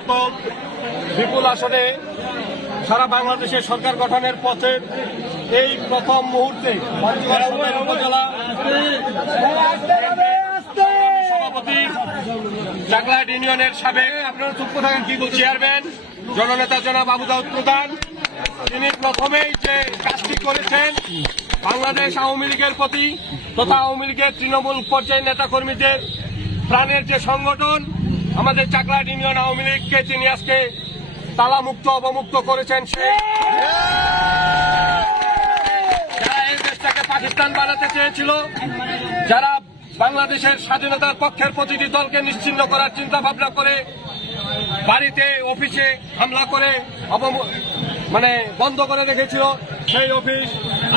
এবং বিপুল আসনে সারা বাংলাদেশের সরকার গঠনের পথের এই প্রথম মুহূর্তে পঞ্চগড় সদর উপজেলা সভাপতি চাকলাহাট ইউনিয়নের সাবেক আপনারা চুপ থাকেন কি চেয়ারম্যান জননেতা জনাব আবু দাউদ প্রধান, তিনি প্রথমেই যে কাজটি করেছেন বাংলাদেশ আওয়ামী লীগের প্রতি তথা আওয়ামী লীগের তৃণমূল পর্যায়ের নেতাকর্মীদের প্রাণের যে সংগঠন আমাদের চাকলাহাট ইউনিয়ন আওয়ামী লীগকে তিনি আজকে তালামুক্ত অবমুক্ত করেছেন। সেই যারা এই দেশটাকে পাকিস্তান বানাতে চেয়েছিল, যারা বাংলাদেশের স্বাধীনতার পক্ষের প্রতিটি দলকে নিশ্চিহ্ন করার চিন্তা ভাবনা করে বাড়িতে অফিসে হামলা করে বন্ধ করে রেখেছিল, সেই অফিস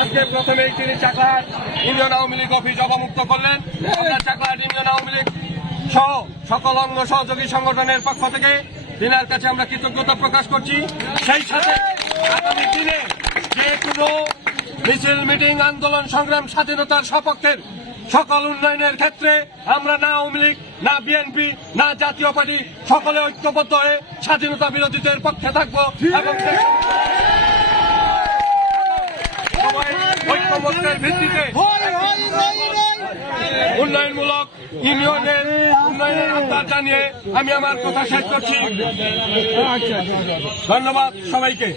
আজকে প্রথমেই তিনি চাকলাহাট ইউনিয়ন আওয়ামী লীগ অফিস অবমুক্ত করলেন। আমরা চাকলাহাট ইউনিয়ন আওয়ামী লীগ সহ সকল অঙ্গ সহযোগী সংগঠনের পক্ষ থেকে তিনার কাছে আমরা কৃতজ্ঞতা প্রকাশ করছি। সেই সাথে আগামী দিনে যে কোনো মিছিল মিটিং আন্দোলন সংগ্রাম স্বাধীনতার সপক্ষের সকল উন্নয়নের ক্ষেত্রে আমরা না আওয়ামী লীগ না বিএনপি না জাতীয় পার্টি সকলে ঐক্যবদ্ধ হয়ে স্বাধীনতা বিরোধীদের পক্ষে থাকবো এবং ঐক্যবদ্ধের ভিত্তিতে উন্নয়নমূলক ইউনিয়নের উন্নয়নের আহ্বান জানিয়ে আমি আমার কথা শেষ করছি। ধন্যবাদ সবাইকে।